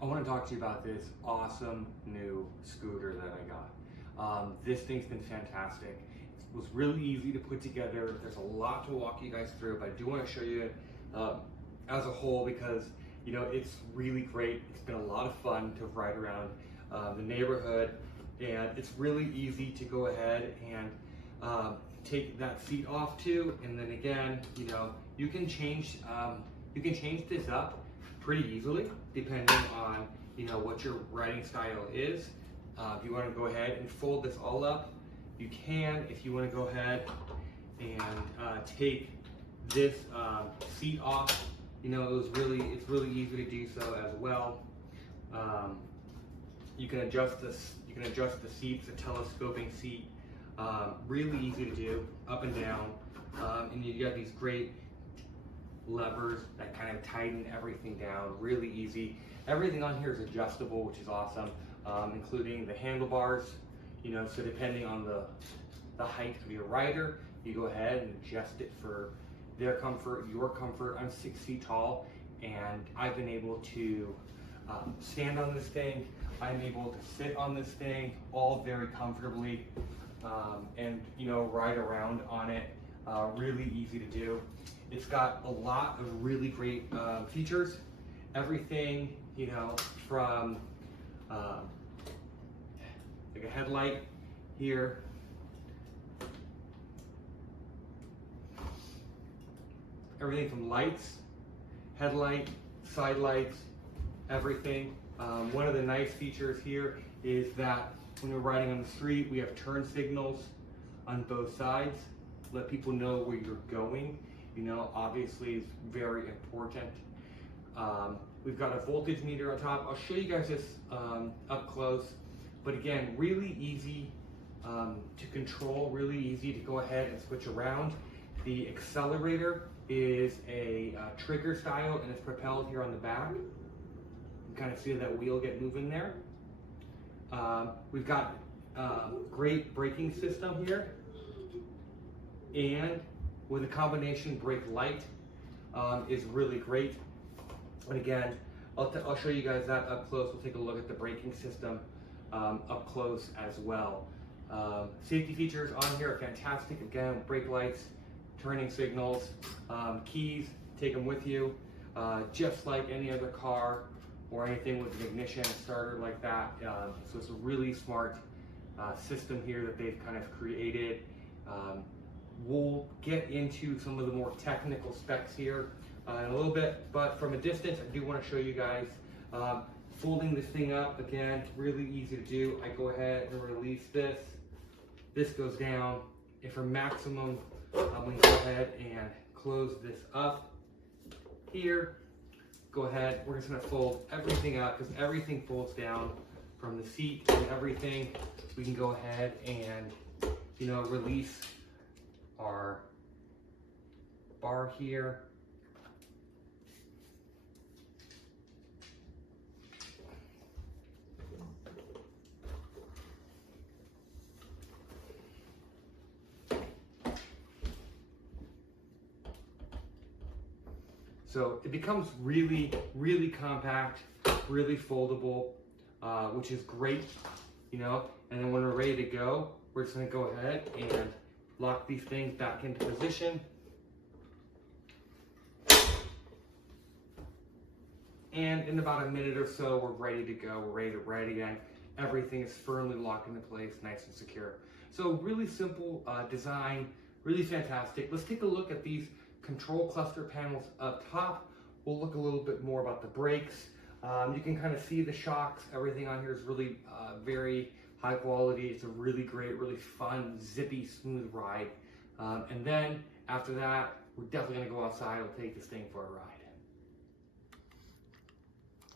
I want to talk to you about this awesome new scooter that I got. This thing's been fantastic. It was really easy to put together. There's a lot to walk you guys through, but I do want to show you it as a whole because it's really great. It's been a lot of fun to ride around the neighborhood, and it's really easy to go ahead and take that seat off too. And then again, you can change this up pretty easily depending on what your riding style is. If you want to go ahead and fold this all up, you can. If you want to go ahead and take this seat off, it's really easy to do so as well. You can adjust this. You can adjust the seats, a telescoping seat. Really easy to do, up and down, and you got these great levers that kind of tighten everything down. Really easy. Everything on here is adjustable, which is awesome, including the handlebars. So depending on the height of your rider, you go ahead and adjust it for their comfort, your comfort. I'm 6 feet tall, and I've been able to stand on this thing. I'm able to sit on this thing, all very comfortably, and ride around on it. Really easy to do. It's got a lot of really great features. Everything, from like a headlight here, everything from lights, headlight, side lights, everything. One of the nice features here is that when you're riding on the street, we have turn signals on both sides. Let people know where you're going. Obviously it's very important. We've got a voltage meter on top. I'll show you guys this up close. But again, really easy to control, really easy to go ahead and switch around. The accelerator is a trigger style, and it's propelled here on the back. You kind of see that wheel get moving there. We've got great braking system here, and with a combination brake light is really great. And again, I'll show you guys that up close. We'll take a look at the braking system up close as well. Safety features on here are fantastic. Again, brake lights, turning signals, keys, take them with you, just like any other car or anything with an ignition starter like that. So it's a really smart system here that they've kind of created. We'll get into some of the more technical specs here in a little bit, but from a distance, I do want to show you guys folding this thing up. Again, really easy to do. I go ahead and release this. This goes down, and for maximum, I'm going to go ahead and close this up here. Go ahead, we're just going to fold everything up because everything folds down from the seat and everything. We can go ahead and release our bar here. So it becomes really, really compact, really foldable, which is great, and then when we're ready to go, we're just gonna go ahead and lock these things back into position. And in about a minute or so, we're ready to go. We're ready to ride again. Everything is firmly locked into place, nice and secure. So really simple design, really fantastic. Let's take a look at these control cluster panels up top. We'll look a little bit more about the brakes. You can kind of see the shocks. Everything on here is really very high quality. It's a really great, really fun, zippy, smooth ride. And then after that, we're definitely gonna go outside. We'll take this thing for a ride.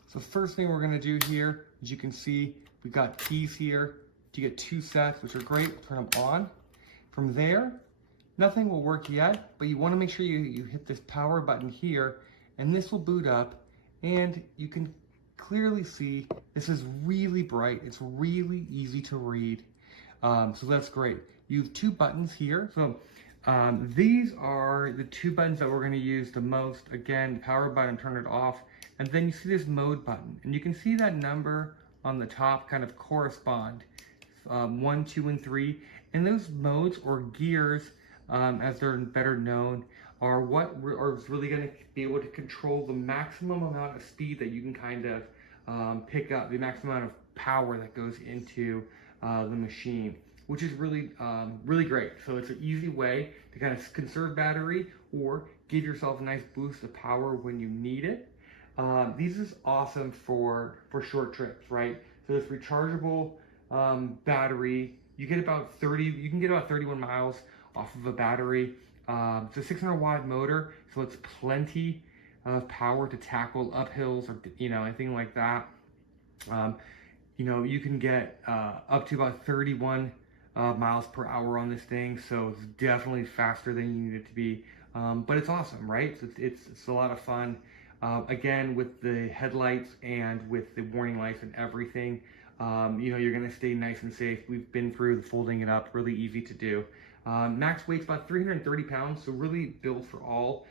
So the first thing we're gonna do here, as you can see, we've got keys here. You get 2 sets, which are great. Turn them on. From there, nothing will work yet, but you want to make sure you hit this power button here, and this will boot up, and you can clearly see this is really bright. It's really easy to read, so that's great. You have 2 buttons here. So these are the 2 buttons that we're going to use the most. Again, the power button, turn it off, and then you see this mode button, and you can see that number on the top kind of correspond, 1, 2, and 3, and those modes or gears, as they're better known, are what are really going to be able to control the maximum amount of speed that you can kind of pick up, the maximum amount of power that goes into the machine, which is really really great. So it's an easy way to kind of conserve battery or give yourself a nice boost of power when you need it. These is awesome for short trips, right? So this rechargeable battery, you can get about 31 miles off of a battery. It's a 600 watt motor, so it's plenty of power to tackle uphills or anything like that. You can get up to about 31 miles per hour on this thing, so it's definitely faster than you need it to be. But it's awesome, right? So it's a lot of fun. Again, with the headlights and with the warning lights and everything, you're gonna stay nice and safe. We've been through the folding it up, really easy to do. Max weight's about 330 pounds, so really built for all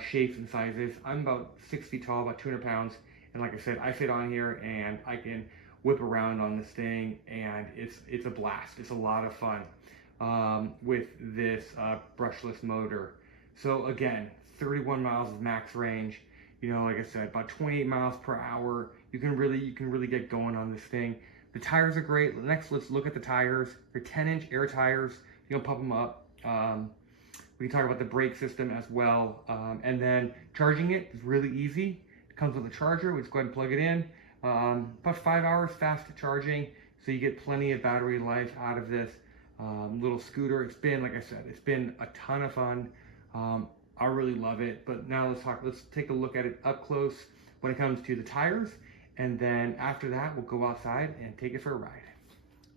shapes and sizes. I'm about 6 feet tall, about 200 pounds, and like I said, I fit on here and I can whip around on this thing, and it's a blast. It's a lot of fun with this brushless motor. So again, 31 miles of max range. Like I said, about 28 miles per hour. You can really get going on this thing. The tires are great. Next, let's look at the tires. They're 10-inch air tires. You can pump them up. We can talk about the brake system as well. And then charging it is really easy. It comes with a charger. We just go ahead and plug it in. About 5 hours fast charging, so you get plenty of battery life out of this little scooter. It's been, like I said, it's been a ton of fun. I really love it. But now let's take a look at it up close when it comes to the tires, and then after that we'll go outside and take it for a ride.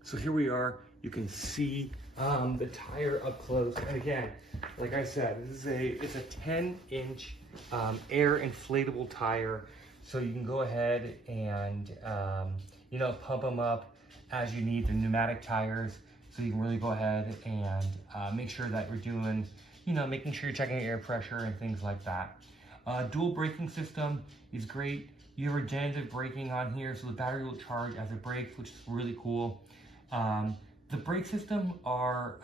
So here we are. You can see the tire up close, and again, like I said, it's a 10-inch air inflatable tire, so you can go ahead and pump them up as you need. The pneumatic tires, so you can really go ahead and make sure that you're doing, making sure you're checking your air pressure and things like that. Dual braking system is great. You have regenerative braking on here, so the battery will charge as it brakes, which is really cool. The brake system are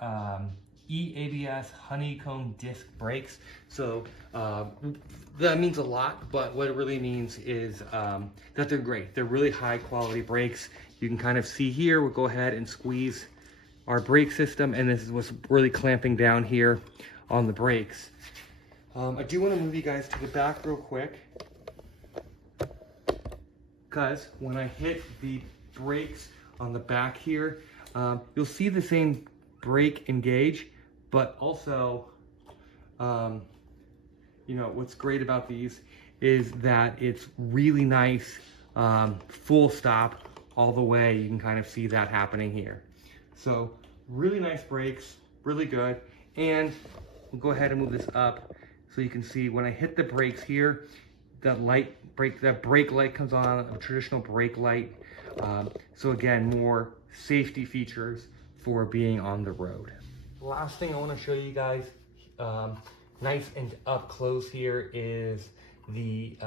EABS honeycomb disc brakes. So that means a lot, but what it really means is that they're great. They're really high quality brakes. You can kind of see here, we'll go ahead and squeeze our brake system, and this is what's really clamping down here on the brakes. I do want to move you guys to the back real quick, because when I hit the brakes on the back here, you'll see the same brake engage, but also, what's great about these is that it's really nice, full stop all the way. You can kind of see that happening here. So really nice brakes, really good. And we'll go ahead and move this up so you can see when I hit the brakes here, that brake light comes on, a traditional brake light. So again, more safety features for being on the road. Last thing I want to show you guys, nice and up close here, is the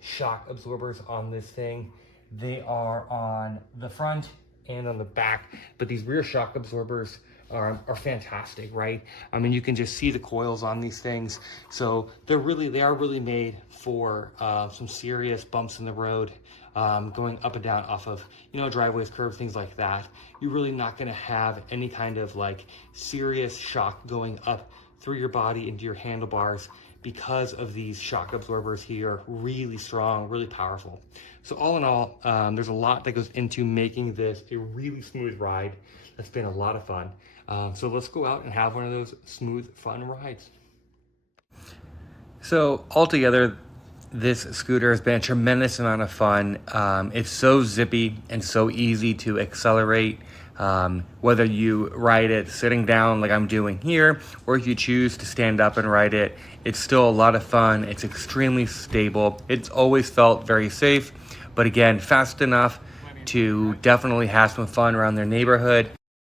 shock absorbers on this thing. They are on the front and on the back, but these rear shock absorbers are fantastic, right? I mean, you can just see the coils on these things. So they are really made for some serious bumps in the road, going up and down off of, driveways, curbs, things like that. You're really not gonna have any kind of like serious shock going up through your body into your handlebars because of these shock absorbers here. Really strong, really powerful. So all in all, there's a lot that goes into making this a really smooth ride. That's been a lot of fun. So let's go out and have one of those smooth, fun rides. So altogether, this scooter has been a tremendous amount of fun. It's so zippy and so easy to accelerate. Whether you ride it sitting down like I'm doing here, or if you choose to stand up and ride it, it's still a lot of fun. It's extremely stable. It's always felt very safe, but again, fast enough to definitely have some fun around their neighborhood.